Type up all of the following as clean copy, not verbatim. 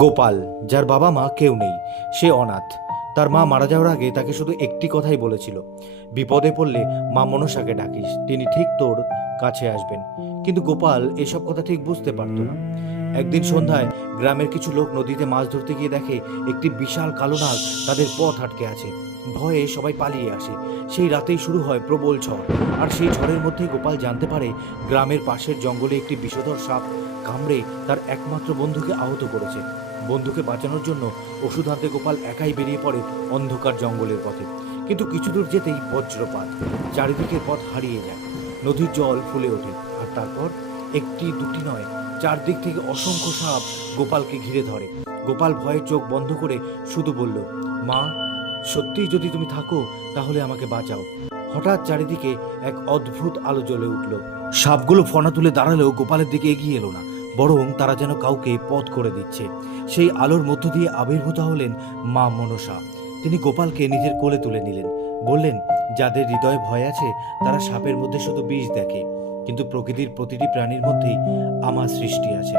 গোপাল, যার বাবা মা কেউ নেই, সে অনাথ। তার মা মারা যাওয়ার আগে তাকে শুধু একটি কথাই বলেছিল, বিপদে পড়লে মা মনসাকে ডাকিস, তিনি ঠিক তোর কাছে আসবেন। কিন্তু গোপাল এসব কথা ঠিক বুঝতে পারত না। একদিন সন্ধ্যায় গ্রামের কিছু লোক নদীতে মাছ ধরতে গিয়ে দেখে একটি বিশাল কালো নাগ তাদের পথ আটকে আছে। ভয়ে সবাই পালিয়ে আসে। সেই রাতেই শুরু হয় প্রবল ঝড়। আর সেই ঝড়ের মধ্যেই গোপাল জানতে পারে গ্রামের পাশের জঙ্গলে একটি বিষধর সাপ কামড়ে তার একমাত্র বন্ধুকে আহত করেছে। বন্ধুকে বাঁচানোর জন্য ওষুধ আনতে গোপাল একাই বেরিয়ে পড়ে অন্ধকার জঙ্গলের পথে। কিন্তু কিছু দূর যেতেই বজ্রপাত, চারিদিকের পথ হারিয়ে যায়। নদীর জল ফুলে ওঠে, আর তারপর একটি দুটি নয়, চারদিক থেকে অসংখ্য সাপ গোপালকে ঘিরে ধরে। গোপাল ভয়ে চোখ বন্ধ করে শুধু বলল, মা, সত্যিই যদি তুমি থাকো তাহলে আমাকে বাঁচাও। হঠাৎ চারিদিকে এক অদ্ভুত আলো জ্বলে উঠল। সাপগুলো ফনা তুলে দাঁড়ালেও গোপালের দিকে এগিয়ে এলো না, বরং তারা যেন কাউকে পথ করে দিচ্ছে। সেই আলোর মধ্য দিয়ে আবির্ভূত হলেন মা মনসা। তিনি গোপালকে নিজের কোলে তুলে নিলেন, বললেন, যাদের হৃদয়ে ভয় আছে তারা সাপের মধ্যে শুধু বিষ দেখে, কিন্তু প্রকৃতির প্রতিটি প্রাণীর মধ্যেই আমার সৃষ্টি আছে।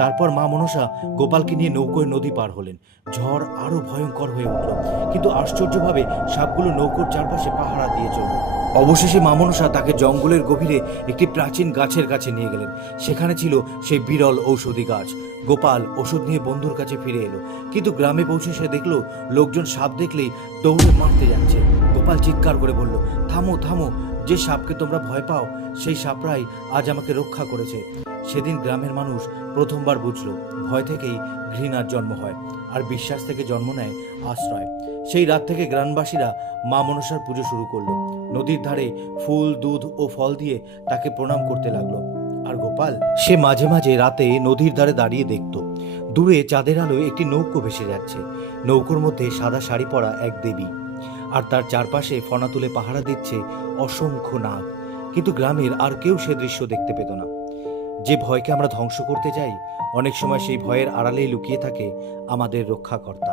তারপর মা মনসা গোপালকে নিয়ে নৌকোয় নদী পার হলেন। ঝড় আরো ভয়ঙ্কর হয়ে উঠল, কিন্তু আশ্চর্যভাবে সাপগুলো নৌকোর চারপাশে পাহারা দিয়ে চলল। অবশেষে মা মনসা তাকে জঙ্গলের গভীরে একটি প্রাচীন গাছের কাছে নিয়ে গেলেন। সেখানে ছিল সেই বিরল ঔষধি গাছ। গোপাল ওষুধ নিয়ে বন্ধুর কাছে ফিরে এলো, কিন্তু গ্রামে পৌঁছে সে দেখলো লোকজন সাপ দেখলেই দৌড়ে মারতে যাচ্ছে। গোপাল চিৎকার করে বলল, থামো থামো, যে সাপকে তোমরা ভয় পাও সেই সাপরাই আজ আমাকে রক্ষা করেছে। সেদিন গ্রামের মানুষ প্রথমবার বুঝল, ভয় থেকেই ঘৃণার জন্ম হয়, আর বিশ্বাস থেকে জন্ম নেয় আশ্রয়। সেই রাত থেকে গ্রামবাসীরা মা মনসার পুজো শুরু করলো। নদীর ধারে ফুল, দুধ ও ফল দিয়ে তাকে প্রণাম করতে লাগলো। আর গোপাল, সে মাঝে মাঝে রাতে নদীর ধারে দাঁড়িয়ে দেখত, দূরে চাঁদের আলোয় একটি নৌকো ভেসে যাচ্ছে। নৌকোর মধ্যে সাদা শাড়ি পরা এক দেবী, আর তার চারপাশে ফনা তুলে পাহারা দিচ্ছে অসংখ্য নাগ। কিন্তু গ্রামের আর কেউ সে দৃশ্য দেখতে পেত না। যে ভয়কে আমরা ধ্বংস করতে যাই, অনেক সময় সেই ভয়ের আড়ালেই লুকিয়ে থাকে আমাদের রক্ষাকর্তা।